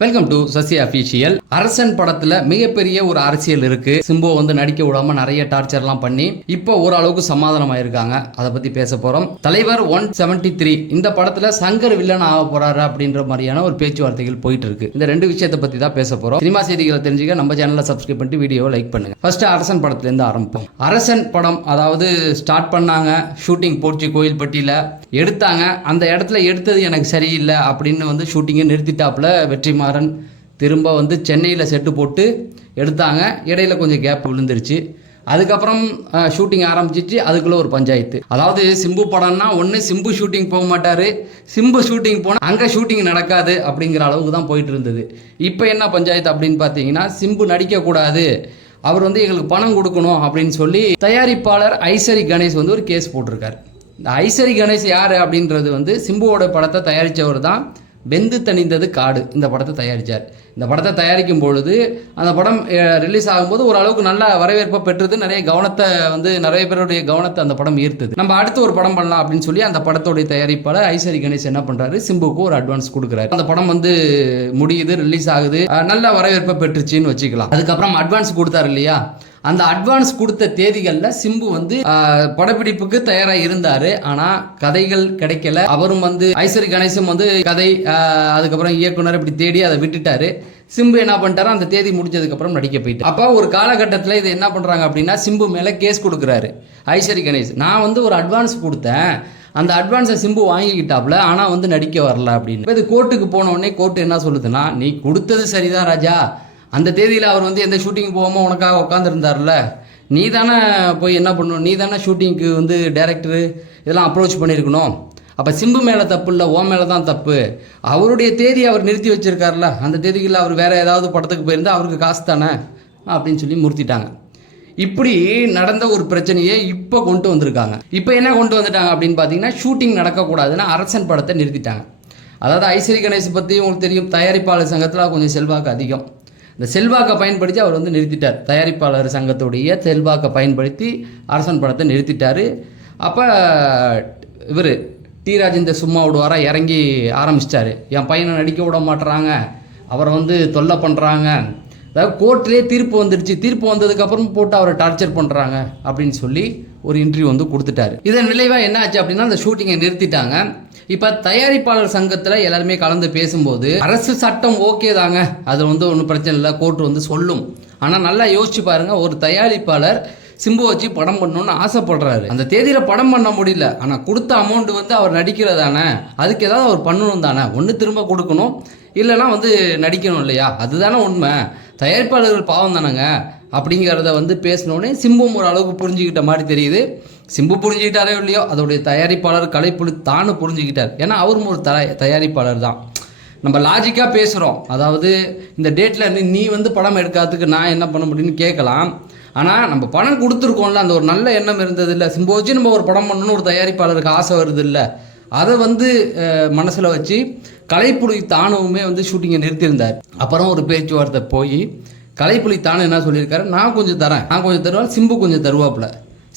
Welcome to Sasi official. அரசன் படத்துல மிகப்பெரிய ஒரு அரசியல் இருக்கு. சிம்பு வந்து நடிக்க விடாம நிறைய டார்ச்சர்லாம் பண்ணி இப்போ ஓரளவுக்கு சமாதானம் ஆயிருக்காங்க. அதை பத்தி பேச போறோம். தலைவர் 173 இந்த படத்துல சங்கர் வில்லன் ஆக போறாரு அப்படின்ற மாதிரியான ஒரு பேச்சுவார்த்தைகள் போயிட்டு இருக்கு. இந்த ரெண்டு விஷயத்தை பத்தி தான் பேச போறோம். சினிமா செய்திகளை தெரிஞ்சுக்க நம்ம சேனலை சப்ஸ்கிரைப் பண்ணிட்டு வீடியோவை லைக் பண்ணுங்க. ஃபர்ஸ்ட் அரசன் படத்துல இருந்து ஆரம்பிப்போம். அரசன் படம் அதாவது ஸ்டார்ட் பண்ணாங்க, ஷூட்டிங் போச்சு, கோயில்பட்டியில எடுத்தாங்க. அந்த இடத்துல எடுத்தது எனக்கு சரியில்லை அப்படின்னு வந்து ஷூட்டிங்கை நிறுத்திட்டாப்புல வெற்றிமாறன். திரும்ப வந்து சென்னையில் செட்டு போட்டு எடுத்தாங்க. இடையில கொஞ்சம் கேப் விழுந்துருச்சு. அதுக்கப்புறம் ஷூட்டிங் ஆரம்பிச்சிச்சு. அதுக்குள்ளே ஒரு பஞ்சாயத்து. அதாவது சிம்பு படம்னா ஒன்று சிம்பு ஷூட்டிங் போக மாட்டார், சிம்பு ஷூட்டிங் போனால் அங்கே ஷூட்டிங் நடக்காது அப்படிங்கிற அளவுக்கு தான் போயிட்டு இருந்தது. இப்போ என்ன பஞ்சாயத்து அப்படின்னு பார்த்தீங்கன்னா, சிம்பு நடிக்கக்கூடாது, அவர் வந்து எங்களுக்கு பணம் கொடுக்கணும் அப்படின்னு சொல்லி தயாரிப்பாளர் ஐசரி கணேஷ் வந்து ஒரு கேஸ் போட்டிருக்காரு. இந்த ஐசரி கணேஷ் யார் அப்படின்றது வந்து சிம்புவோட படத்தை தயாரித்தவர் தான். வெந்து தணிந்தது காடு இந்த படத்தை தயாரித்தார். இந்த படத்தை தயாரிக்கும் பொழுது அந்த படம் ரிலீஸ் ஆகும்போது ஓரளவுக்கு நல்ல வரவேற்பை பெற்றது. நிறைய பேருடைய கவனத்தை அந்த படம் ஈர்த்தது. நம்ம அடுத்து ஒரு படம் பண்ணலாம் அப்படின்னு சொல்லி அந்த படத்தோடைய தயாரிப்பாளர் ஐசரி கணேஷ் என்ன பண்றாரு, சிம்புக்கு ஒரு அட்வான்ஸ் கொடுக்குறாரு. அந்த படம் வந்து முடியுது, ரிலீஸ் ஆகுது, நல்ல வரவேற்பை பெற்றுச்சின்னு வச்சுக்கலாம். அதுக்கப்புறம் அட்வான்ஸ் கொடுத்தாரு இல்லையா, அந்த அட்வான்ஸ் கொடுத்த தேதிகளில் சிம்பு வந்து படப்பிடிப்புக்கு தயாராக இருந்தார். ஆனால் கதைகள் கிடைக்கல. அவரும் வந்து ஐசரி கணேசும் வந்து கதை, அதுக்கப்புறம் இயக்குனர் இப்படி தேடி அதை விட்டுட்டாரு. சிம்பு என்ன பண்ணிட்டாரு, அந்த தேதி முடிஞ்சதுக்கப்புறம் நடிக்க போயிட்டு. அப்போ ஒரு காலகட்டத்தில் இது என்ன பண்ணுறாங்க அப்படின்னா, சிம்பு மேலே கேஸ் கொடுக்குறாரு ஐசரி கணேஷ். நான் வந்து ஒரு அட்வான்ஸ் கொடுத்தேன், அந்த அட்வான்ஸை சிம்பு வாங்கிக்கிட்டாப்புல, ஆனால் வந்து நடிக்க வரல அப்படின்னு. இது கோர்ட்டுக்கு போனோடனே கோர்ட்டு என்ன சொல்லுதுன்னா, நீ கொடுத்தது சரிதான் ராஜா, அந்த தேதியில் அவர் வந்து எந்த ஷூட்டிங் போகாமல் உனக்காக உட்காந்துருந்தார்ல, நீ தானே போய் என்ன பண்ணணும், நீ தானே ஷூட்டிங்க்கு வந்து டைரக்டரு இதெல்லாம் அப்ரோச் பண்ணியிருக்கணும். அப்போ சிம்பு மேலே தப்பு இல்லை, ஓ மேலே தான் தப்பு. அவருடைய தேதி அவர் நிறுத்தி வச்சிருக்காருல, அந்த தேதிகளில் அவர் வேறு ஏதாவது படத்துக்கு போயிருந்தால் அவருக்கு காசு தானே அப்படின்னு சொல்லி முறுத்திட்டாங்க. இப்படி நடந்த ஒரு பிரச்சனையை இப்போ கொண்டு வந்திருக்காங்க. இப்போ என்ன கொண்டு வந்துட்டாங்க அப்படின்னு பார்த்தீங்கன்னா, ஷூட்டிங் நடக்கக்கூடாதுன்னா அரசன் படத்தை நிறுத்திட்டாங்க. அதாவது ஐசரி கணேஷ் பற்றி உங்களுக்கு தெரியும், தயாரிப்பாளர் சங்கத்தில் கொஞ்சம் செல்வாக்கு அதிகம். இந்த செல்வாக்கை பயன்படுத்தி அவர் வந்து நிறுத்திட்டார். தயாரிப்பாளர் சங்கத்துடைய செல்வாக்கை பயன்படுத்தி அரசன் படத்தை நிறுத்திட்டார். அப்போ இவர் டி ராஜேந்தர் சும்மா விடுவாரா, இறங்கி ஆரம்பிச்சிட்டாரு. என் பையனை நடிக்க விட மாட்டுறாங்க, அவரை வந்து தொல்லை பண்ணுறாங்க, அதாவது கோர்ட்லேயே தீர்ப்பு வந்துடுச்சு, தீர்ப்பு வந்ததுக்கப்புறம் போட்டு அவரை டார்ச்சர் பண்ணுறாங்க அப்படின்னு சொல்லி ஒரு இன்டர்வியூ வந்து கொடுத்துட்டாரு. இதன் விளைவாக என்ன ஆச்சு அப்படின்னா, அந்த ஷூட்டிங்கை நிறுத்திட்டாங்க. இப்போ தயாரிப்பாளர் சங்கத்தில் எல்லாருமே கலந்து பேசும்போது அரசு சட்டம் ஓகே தாங்க, அது வந்து ஒன்றும் பிரச்சனை இல்லை, கோர்ட்டு வந்து சொல்லும். ஆனால் நல்லா யோசிச்சு பாருங்க, ஒரு தயாரிப்பாளர் சிம்பு வச்சு படம் பண்ணணும்னு ஆசைப்படுறாரு. அந்த தேதியில் படம் பண்ண முடியல, ஆனால் கொடுத்த அமௌண்ட் வந்து அவர் நடிக்கிறதானே, அதுக்கு ஏதாவது அவர் பண்ணணும் தானே, ஒன்று திரும்ப கொடுக்கணும், இல்லைனா வந்து நடிக்கணும் இல்லையா, அதுதானே உண்மை. தயாரிப்பாளர்கள் பாவம் தானேங்க அப்படிங்கிறத வந்து பேசினோடனே சிம்பும் ஒரு அளவுக்கு புரிஞ்சுக்கிட்ட மாதிரி தெரியுது. சிம்பு புரிஞ்சுக்கிட்டாரோ இல்லையோ, அதோடைய தயாரிப்பாளர் கலைப்புலி தானும் புரிஞ்சுக்கிட்டார். ஏன்னா அவரும் ஒரு தயாரிப்பாளர் தான். நம்ம லாஜிக்காக பேசுகிறோம், அதாவது இந்த டேட்டில் நீ வந்து படம் எடுக்காததுக்கு நான் என்ன பண்ண முடியும்னு கேட்கலாம். ஆனால் நம்ம பணம் கொடுத்துருக்கோம்ல, அந்த ஒரு நல்ல எண்ணம் இருந்தது இல்லை, சிம்பு வச்சு நம்ம ஒரு படம் பண்ணணும்னு ஒரு தயாரிப்பாளருக்கு ஆசை வருது இல்லை, அதை வந்து மனசில் வச்சு கலைப்புலி தானுமே வந்து ஷூட்டிங்கை நிறுத்தியிருந்தார். அப்புறம் ஒரு பேச்சுவார்த்தை போய் கலைப்புலி தானு என்ன சொல்லியிருக்காரு, நான் கொஞ்சம் தருவேன், சிம்பு கொஞ்சம் தருவாப்புல,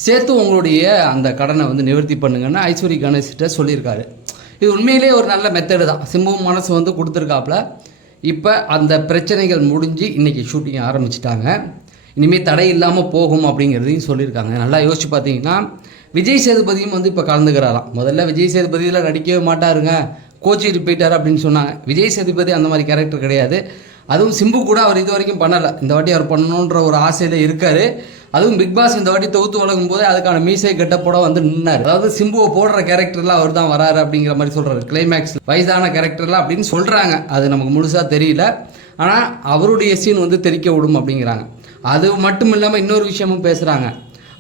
சேர்த்து உங்களுடைய அந்த கடனை வந்து நிவர்த்தி பண்ணுங்கன்னு ஐஸ்வரி கணேஷ்கிட்ட சொல்லியிருக்காரு. இது உண்மையிலே ஒரு நல்ல மெத்தடு தான். சிம்பு மனசு வந்து கொடுத்துருக்காப்புல. இப்போ அந்த பிரச்சனைகள் முடிஞ்சு இன்றைக்கி ஷூட்டிங் ஆரம்பிச்சிட்டாங்க. இனிமேல் தடை இல்லாமல் போகும் அப்படிங்கிறதையும் சொல்லியிருக்காங்க. நல்லா யோசிச்சு பார்த்தீங்கன்னா, விஜய் சேதுபதியும் வந்து இப்போ கலந்துக்கிறாராம். முதல்ல விஜய் சேதுபதியில் நடிக்கவே மாட்டாருங்க, கோச்சிட்டு போயிட்டார் அப்படின்னு சொன்னாங்க. விஜய் சேதுபதி அந்த மாதிரி கேரக்டர் கிடையாது. அதுவும் சிம்பு கூட அவர் இது வரைக்கும் பண்ணலை. இந்த வாட்டி அவர் பண்ணணுன்ற ஒரு ஆசையில் இருக்கார். அதுவும் பிக் பாஸ் இந்த வாட்டி தொகுத்து வழங்கும் போது அதுக்கான மீசை கெட்டப்போட வந்து நின்னார். அதாவது சிம்புவை போடுற கேரக்டர்லாம் அவர் தான் வராரு அப்படிங்கிற மாதிரி சொல்கிறாரு. கிளைமேக்ஸ் வயதான கேரக்டர்லாம் அப்படின்னு சொல்கிறாங்க. அது நமக்கு முழுசாக தெரியல. ஆனால் அவருடைய சீன் வந்து தெரிக்க விடும் அப்படிங்கிறாங்க. அது மட்டும் இல்லாமல் இன்னொரு விஷயமும் பேசுகிறாங்க.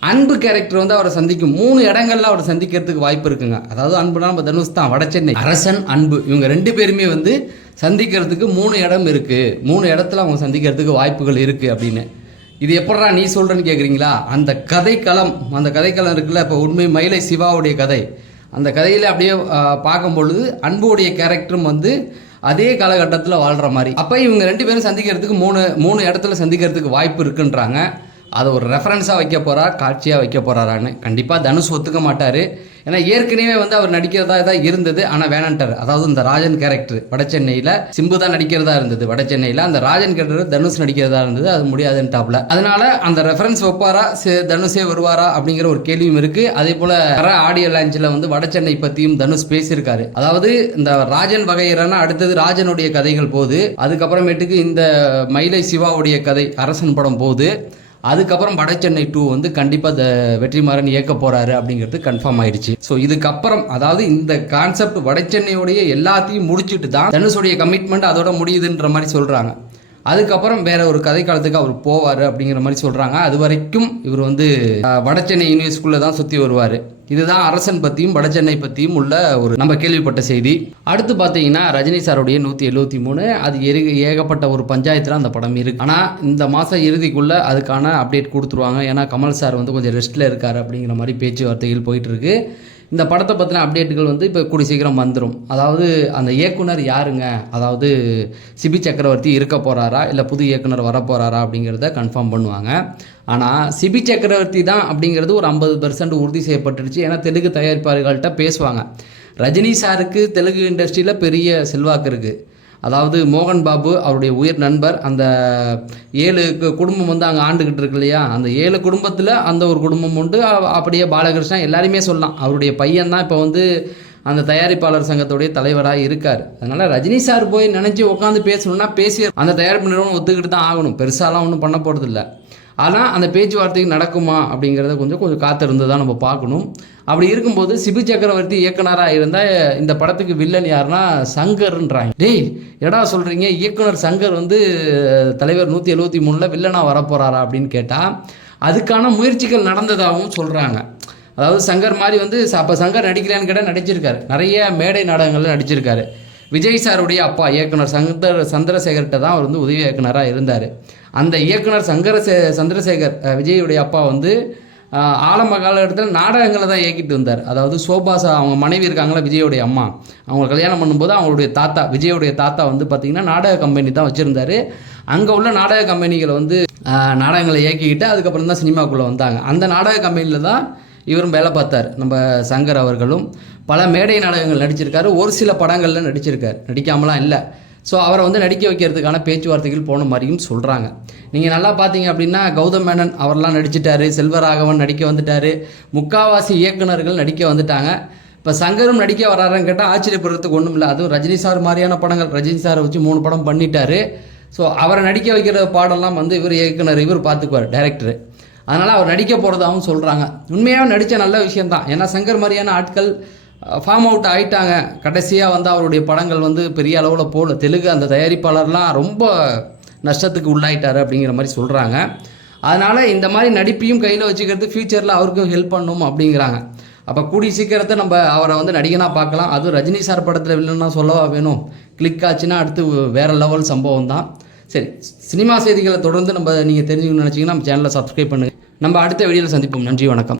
அன்பு கேரக்டர் வந்து அவரை சந்திக்கும் 3 இடங்கள்ல அவரை சந்திக்கிறதுக்கு வாய்ப்பு இருக்குங்க. அதாவது அன்புனா நம்ம தனுஷ் தான், வடசென்னை, அரசன், அன்பு, இவங்க 2 பேருமே வந்து சந்திக்கிறதுக்கு 3 இடம் இருக்குது. 3 இடத்துல அவங்க சந்திக்கிறதுக்கு வாய்ப்புகள் இருக்குது அப்படின்னு. இது எப்படா நீ சொல்கிறேன்னு கேட்குறீங்களா? அந்த கதைக்களம் இருக்குல்ல, இப்போ உண்மை மயிலை சிவாவுடைய கதை, அந்த கதையில் அப்படியே பார்க்கும் பொழுது அன்புடைய கேரக்டரும் வந்து அதே காலகட்டத்தில் வாழ்கிற மாதிரி. அப்போ இவங்க 2 பேரும் சந்திக்கிறதுக்கு 3 இடத்துல சந்திக்கிறதுக்கு வாய்ப்பு இருக்குன்றாங்க. அதை ஒரு ரெஃபரன்ஸாக வைக்க போகிறார், காட்சியாக வைக்க போகிறாரான்னு கண்டிப்பாக தனுஷ் ஒத்துக்க மாட்டார். ஏன்னா ஏற்கனவே வந்து அவர் நடிக்கிறதா தான் இருந்தது, ஆனால் வேணான்ட்டார். அதாவது இந்த ராஜன் கேரக்டர் வட சென்னையில் சிம்பு தான் நடிக்கிறதா இருந்தது, வட சென்னையில் அந்த ராஜன் கேரக்டர் தனுஷ் நடிக்கிறதா இருந்தது, அது முடியாதுன்ட்டாப்ல. அதனால அந்த ரெஃபரன்ஸ் வைப்பாரா, தனுஷே வருவாரா அப்படிங்கிற ஒரு கேள்வியும் இருக்கு. அதே போல ஆடியோ லான்ச்சில் வந்து வட சென்னை பற்றியும் தனுஷ் பேசியிருக்காரு. அதாவது இந்த ராஜன் வகையறான அடுத்தது ராஜனுடைய கதைகள் போகுது, அதுக்கப்புறமேட்டுக்கு இந்த மயிலை சிவாவுடைய கதை அரசன் படம் போகுது, அதுக்கப்புறம் வட சென்னை 2 வந்து கண்டிப்பாக வெற்றிமாறன் இயக்க போறாரு அப்படிங்கிறது கன்ஃபார்ம் ஆயிடுச்சு. ஸோ இதுக்கப்புறம் அதாவது இந்த கான்செப்ட் வட சென்னையுடைய எல்லாத்தையும் முடிச்சுட்டு தான் தனுஷுடைய கமிட்மெண்ட் அதோட முடியுதுன்ற மாதிரி சொல்றாங்க. அதுக்கப்புறம் வேற ஒரு கதை காலத்துக்கு அவர் போவார் அப்படிங்கிற மாதிரி சொல்றாங்க. அது வரைக்கும் இவர் வந்து வட சென்னை யூனிவர்ஸ்குள்ளே தான் சுற்றி வருவார். இதுதான் அரசன் பற்றியும் வட சென்னை பற்றியும் உள்ள ஒரு நம்ம கேள்விப்பட்ட செய்தி. அடுத்து பார்த்தீங்கன்னா ரஜினி சாருடைய 173 அது ஏகப்பட்ட ஒரு பஞ்சாயத்தில் அந்த படம் இருக்கு. ஆனால் இந்த மாதம் இறுதிக்குள்ளே அதுக்கான அப்டேட் கொடுத்துருவாங்க. ஏன்னா கமல் சார் வந்து கொஞ்சம் ரெஸ்ட்டில் இருக்கார் அப்படிங்கிற மாதிரி பேச்சுவார்த்தைகள் போயிட்டு இருக்கு. இந்த படத்தை பற்றின அப்டேட்டுகள் வந்து இப்போ கூடி சீக்கிரம் வந்துடும். அதாவது அந்த இயக்குனர் யாருங்க, அதாவது சிபி சக்கரவர்த்தி இருக்க போகிறாரா இல்லை புது இயக்குனர் வர போகிறாரா அப்படிங்கிறத கன்ஃபார்ம் பண்ணுவாங்க. ஆனால் சிபி சக்கரவர்த்தி தான் அப்படிங்கிறது ஒரு 50% உறுதி செய்யப்பட்டுருச்சு. ஏன்னா தெலுங்கு தயாரிப்பாளர்கள்ட்ட பேசுவாங்க. ரஜினி சாருக்கு தெலுங்கு இண்டஸ்ட்ரியில் பெரிய செல்வாக்கு இருக்குது. அதாவது மோகன் பாபு அவருடைய உயிர் நண்பர், அந்த 7 குடும்பம் வந்து அங்கே ஆண்டுகிட்டு இருக்கு இல்லையா, அந்த 7 குடும்பத்தில் அந்த ஒரு குடும்பம் உண்டு. அப்படியே பாலகிருஷ்ணன் எல்லாருமே சொல்லலாம். அவருடைய பையன் தான் இப்போ வந்து அந்த தயாரிப்பாளர் சங்கத்துடைய தலைவராக இருக்கார். அதனால் ரஜினி சார் போய் நினச்சி உட்காந்து பேசணும்னா பேசி அந்த தயாரிப்பு நிறுவனம் ஒத்துக்கிட்டு தான் ஆகணும். பெருசாலாம் ஒன்றும் பண்ண போகிறதில்ல. ஆனால் அந்த பேச்சுவார்த்தைக்கு நடக்குமா அப்படிங்கிறத கொஞ்சம் காத்திருந்து தான் நம்ம பார்க்கணும். அப்படி இருக்கும்போது சிபி சக்கரவர்த்தி இயக்குனராக இருந்தால் இந்த படத்துக்கு வில்லன் யாருன்னா சங்கர்ன்றாங்க. டேய் எடா சொல்கிறீங்க, இயக்குனர் சங்கர் வந்து தலைவர் 173 வில்லனாக வரப்போகிறாரா அப்படின்னு கேட்டால் அதுக்கான முயற்சிகள் நடந்ததாகவும் சொல்கிறாங்க. அதாவது சங்கர் மாதிரி வந்து அப்போ சங்கர் நடிக்கலான்னு கேட்டால் நடிச்சிருக்காரு, நிறைய மேடை நாடகங்களில் நடிச்சிருக்காரு. விஜய் சாருடைய அப்பா இயக்குனர் சந்திரசேகர்கிட்ட தான் அவர் வந்து உதவி இயக்குனராக இருந்தார். அந்த இயக்குனர் சந்திரசேகர் விஜயுடைய அப்பா வந்து ஆரம்ப காலகட்டத்தில் நாடகங்களை தான் இயக்கிட்டு வந்தார். அதாவது சோபாசா அவங்க மனைவி இருக்காங்களா விஜயோடைய அம்மா, அவங்க கல்யாணம் பண்ணும்போது அவங்களுடைய தாத்தா விஜயோடைய தாத்தா வந்து பார்த்திங்கன்னா நாடக கம்பெனி தான் வச்சுருந்தார். அங்கே உள்ள நாடக கம்பெனிகளை வந்து நாடகங்களை இயக்கிக்கிட்டு அதுக்கப்புறம் தான் சினிமாக்குள்ளே வந்தாங்க. அந்த நாடக கம்பெனியில் தான் இவரும் வேலை பார்த்தார். நம்ம சங்கர் அவர்களும் பல மேடை நாடகங்கள் நடிச்சிருக்காரு, ஒரு சில படங்களில் நடிச்சிருக்கார், நடிக்காமலாம் இல்லை. ஸோ அவரை வந்து நடிக்க வைக்கிறதுக்கான பேச்சுவார்த்தைகள் போன மாதிரியும் சொல்கிறாங்க. நீங்கள் நல்லா பார்த்தீங்க அப்படின்னா கௌதம் மேனன் அவரெல்லாம் நடிச்சிட்டாரு, செல்வராகவன் நடிக்க வந்துட்டார், முக்காவாசி இயக்குனர்கள் நடிக்க வந்துட்டாங்க. இப்போ சங்கரும் நடிக்க வராருன்னு கேட்டால் ஆச்சரியப்படுறதுக்கு ஒன்றும் இல்லை. அதுவும் ரஜினி சார் மாதிரியான படங்கள், ரஜினி சாரை வச்சு 3 படம் பண்ணிட்டாரு. ஸோ அவரை நடிக்க வைக்கிற பாடெல்லாம் வந்து இவர் இயக்குனர் இவர் பார்த்துக்குவார், டைரக்டரு. அதனால் அவர் நடிக்க போகிறதாகவும் சொல்கிறாங்க. உண்மையாக நடித்த நல்ல விஷயந்தான். ஏன்னா சங்கர் மாதிரியான ஆட்கள் ஃபார்ம் அவுட் ஆகிட்டாங்க. கடைசியாக வந்து அவருடைய படங்கள் வந்து பெரிய அளவில் போகல. தெலுங்கு அந்த தயாரிப்பாளர்லாம் ரொம்ப நஷ்டத்துக்கு உள்ளாயிட்டார் அப்படிங்கிற மாதிரி சொல்கிறாங்க. அதனால் இந்த மாதிரி நடிப்பையும் கையில் வச்சுக்கிறது ஃப்யூச்சரில் அவருக்கும் ஹெல்ப் பண்ணணும் அப்படிங்கிறாங்க. அப்போ கூடிய சீக்கிரத்தை நம்ம அவரை வந்து நடிகனாக பார்க்கலாம். அதுவும் ரஜினி சார் படத்தில் இல்லைன்னா சொல்லவா வேணும். கிளிக் ஆச்சுன்னா அடுத்து வேறு லெவல் சம்பவம் தான். சரி, சினிமா செய்திகளை தொடர்ந்து நீங்கள் தெரிஞ்சுக்கணும்னு நினச்சிங்கன்னா நம்ம சேனலை சப்ஸ்கிரைப் பண்ணுங்கள். நம்ம அடுத்த வீடியோவில் சந்திப்போம். நன்றி, வணக்கம்.